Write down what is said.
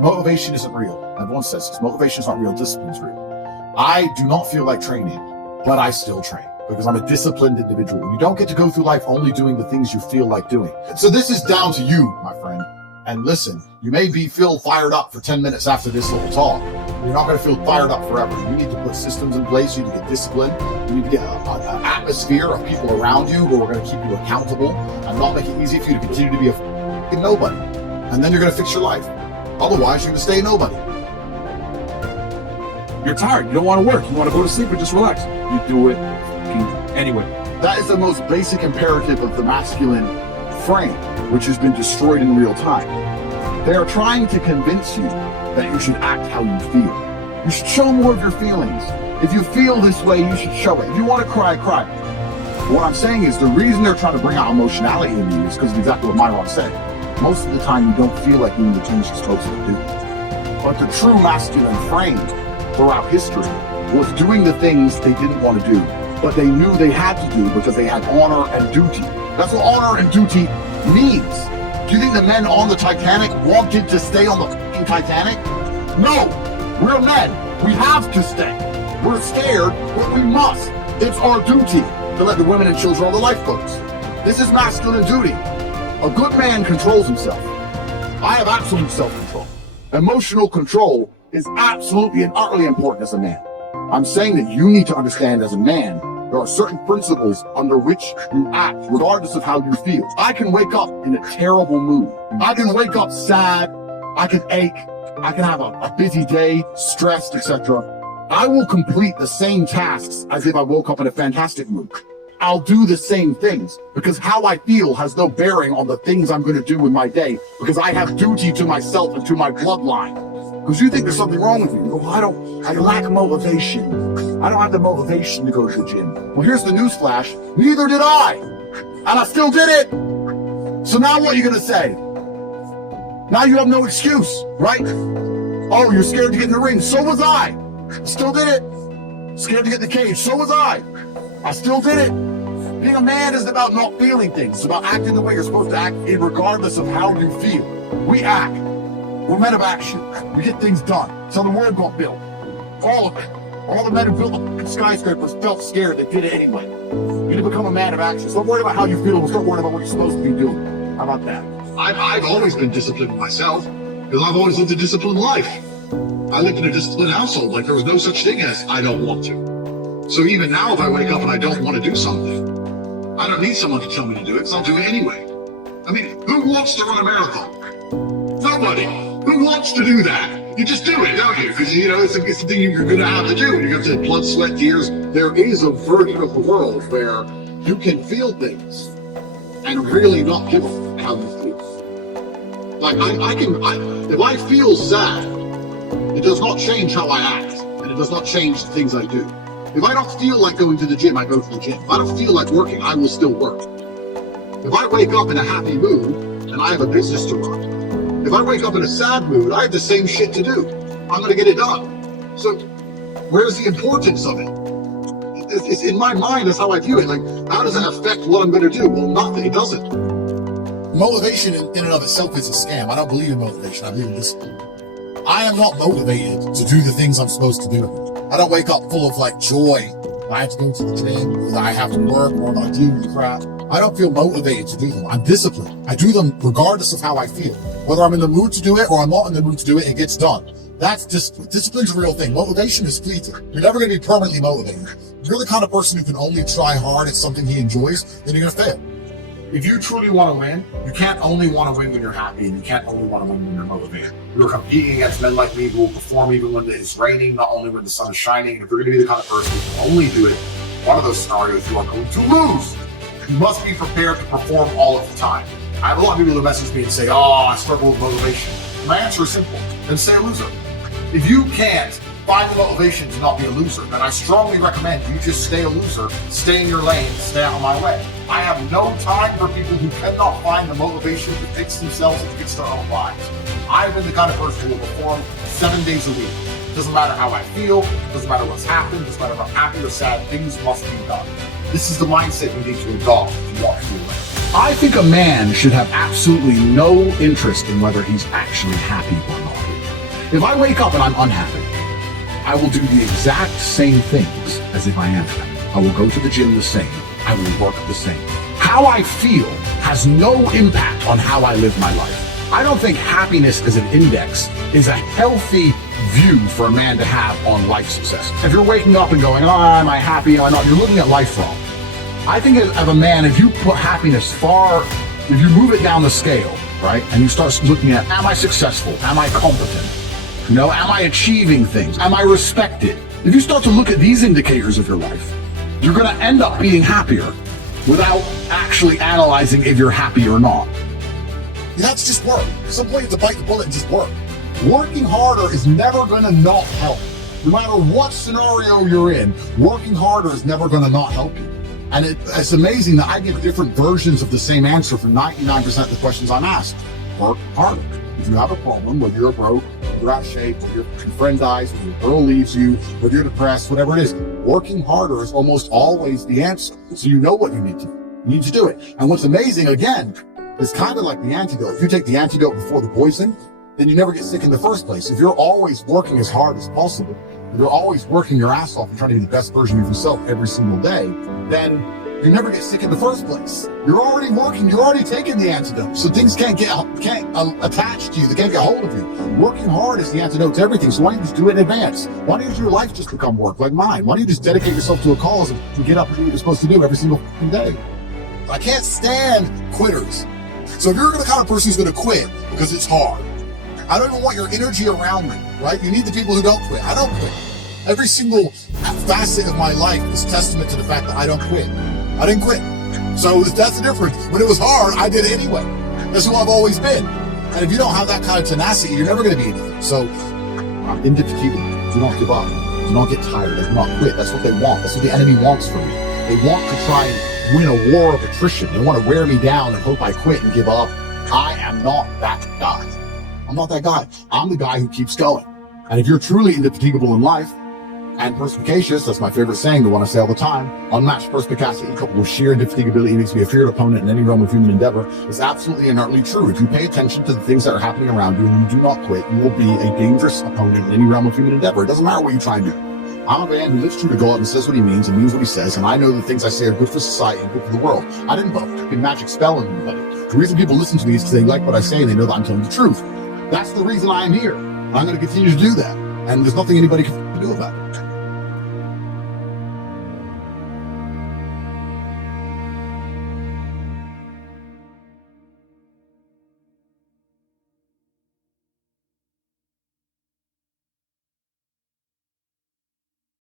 Motivation isn't real. Everyone says this. Motivation is not real. Discipline is real. I do not feel like training, but I still train because I'm a disciplined individual. You don't get to go through life only doing the things you feel like doing. So this is down to you, my friend. And listen, you may feel fired up for 10 minutes after this little talk. You're not going to feel fired up forever. You need to put systems in place. You need to get disciplined. You need to get an atmosphere of people around you who are going to keep you accountable and not make it easy for you to continue to be a f***ing nobody. And then you're going to fix your life. Otherwise, you're going to stay nobody. You're tired. You don't want to work. You want to go to sleep or just relax. You do it anyway. That is the most basic imperative of the masculine frame, which has been destroyed in real time. They are trying to convince you that you should act how you feel. You should show more of your feelings. If you feel this way, you should show it. If you want to cry, cry. What I'm saying is the reason they're trying to bring out emotionality in you is because of exactly what Myron said. Most of the time, you don't feel like doing the things you're supposed to do. But the true masculine frame throughout history was doing the things they didn't want to do, but they knew they had to do because they had honor and duty. That's what honor and duty means. Do you think the men on the Titanic wanted to stay on the f***ing Titanic? No, we're men. We have to stay. We're scared, but we must. It's our duty to let the women and children on the lifeboats. This is masculine duty. A good man controls himself. I have absolute self-control. Emotional control is absolutely and utterly important as a man. I'm saying that you need to understand as a man, there are certain principles under which you act, regardless of how you feel. I can wake up in a terrible mood. I can wake up sad. I can ache. I can have a busy day, stressed, etc. I will complete the same tasks as if I woke up in a fantastic mood. I'll do the same things because how I feel has no bearing on the things I'm going to do with my day because I have duty to myself and to my bloodline. Because you think there's something wrong with you. Oh, I lack motivation. I don't have the motivation to go to the gym. Well, here's the newsflash. Neither did I. And I still did it. So now what are you going to say? Now you have no excuse, right? Oh, you're scared to get in the ring. So was I. Still did it. Scared to get in the cage. So was I. I still did it. Being a man isn't about not feeling things. It's about acting the way you're supposed to act, regardless of how you feel. We act. We're men of action. We get things done. So the world got built. All of it. All the men who built the skyscrapers felt scared. They did it anyway. You need to become a man of action. Stop worrying about how you feel. Start worrying about what you're supposed to be doing. How about that? I've always been disciplined myself because I've always lived a disciplined life. I lived in a disciplined household. Like there was no such thing as I don't want to. So even now, if I wake up and I don't want to do something, I don't need someone to tell me to do it, because I'll do it anyway. I mean, who wants to run a marathon? Nobody. Who wants to do that? You just do it, don't you? Because, you know, it's the thing you're going to have to do. You have to blood, sweat, tears. There is a version of the world where you can feel things and really not give a f*** how you feel. Like, if I feel sad, it does not change how I act, and it does not change the things I do. If I don't feel like going to the gym, I go to the gym. If I don't feel like working, I will still work. If I wake up in a happy mood and I have a business to run, if I wake up in a sad mood, I have the same shit to do. I'm going to get it done. So where's the importance of it? It's in my mind, that's how I view it. Like, how does it affect what I'm going to do? Well, nothing. It doesn't. Motivation in and of itself is a scam. I don't believe in motivation. I believe in discipline. I am not motivated to do the things I'm supposed to do. I don't wake up full of like joy. I have to go to the gym, I have to work, or I deal with crap. I don't feel motivated to do them. I'm disciplined. I do them regardless of how I feel. Whether I'm in the mood to do it or I'm not in the mood to do it, it gets done. That's discipline. Discipline's a real thing. Motivation is fleeting. You're never going to be permanently motivated. If you're the kind of person who can only try hard at something he enjoys, then you're going to fail. If you truly want to win, you can't only want to win when you're happy, and you can't only want to win when you're motivated. You're competing against men like me who will perform even when it's raining, not only when the sun is shining. And if you're going to be the kind of person who can only do it in one of those scenarios, you are going to lose. You must be prepared to perform all of the time. I have a lot of people that message me and say, oh, I struggle with motivation. My answer is simple. Then stay a loser. If you can't find the motivation to not be a loser, then I strongly recommend you just stay a loser, stay in your lane, stay out of my way. I have no time for people who cannot find the motivation to fix themselves and fix their own lives. I've been the kind of person who will perform 7 days a week. Doesn't matter how I feel, doesn't matter what's happened, doesn't matter if I'm happy or sad, things must be done. This is the mindset we need to adopt if you want to win. I think a man should have absolutely no interest in whether he's actually happy or not. If I wake up and I'm unhappy, I will do the exact same things as if I am happy. I will go to the gym the same. I will work the same. How I feel has no impact on how I live my life. I don't think happiness as an index is a healthy view for a man to have on life success. If you're waking up and going, oh, am I happy? Am I not? You're looking at life wrong. I think as a man, if you put happiness if you move it down the scale, right, and you start looking at, am I successful? Am I competent? Am I achieving things? Am I respected? If you start to look at these indicators of your life, you're going to end up being happier without actually analyzing if you're happy or not. You have to just work. At some point you have to bite the bullet and just work. Working harder is never going to not help. No matter what scenario you're in, working harder is never going to not help you. And it's amazing that I give different versions of the same answer for 99% of the questions I'm asked. Work harder. If you have a problem, whether you're broke, you're out of shape, whether your friend dies, whether your girl leaves you, whether you're depressed, whatever it is, working harder is almost always the answer. So you know what you need to do. You need to do it. And what's amazing, again, is kind of like the antidote. If you take the antidote before the poison, then you never get sick in the first place. If you're always working as hard as possible, if you're always working your ass off and trying to be the best version of yourself every single day, then you never get sick in the first place. You're already working. You're already taking the antidote. So things can't attach to you. They can't get hold of you. Working hard is the antidote to everything. So why don't you just do it in advance? Why don't your life just become work like mine? Why don't you just dedicate yourself to a cause and get up and do what you're supposed to do every single day? I can't stand quitters. So if you're the kind of person who's going to quit because it's hard, I don't even want your energy around me, right? You need the people who don't quit. I don't quit. Every single facet of my life is testament to the fact that I don't quit. I didn't quit. So that's the difference. When it was hard, I did it anyway. That's who I've always been. And if you don't have that kind of tenacity, you're never going to be anything. So I'm indefatigable. Do not give up. Do not get tired. Do not quit. That's what they want. That's what the enemy wants from me. They want to try and win a war of attrition. They want to wear me down and hope I quit and give up. I am not that guy. I'm not that guy. I'm the guy who keeps going. And if you're truly indefatigable in life and perspicacious, that's my favorite saying, the one I say all the time, unmatched perspicacity coupled with sheer indefatigability makes me a feared opponent in any realm of human endeavor, is absolutely and utterly true. If you pay attention to the things that are happening around you and you do not quit, you will be a dangerous opponent in any realm of human endeavor. It doesn't matter what you try and do. I'm a man who lives true to God and says what he means and means what he says, and I know the things I say are good for society and good for the world. I didn't put a magic spell on anybody. The reason people listen to me is because they like what I say and they know that I'm telling the truth. That's the reason I am here. I'm going to continue to do that. And there's nothing anybody can do about it.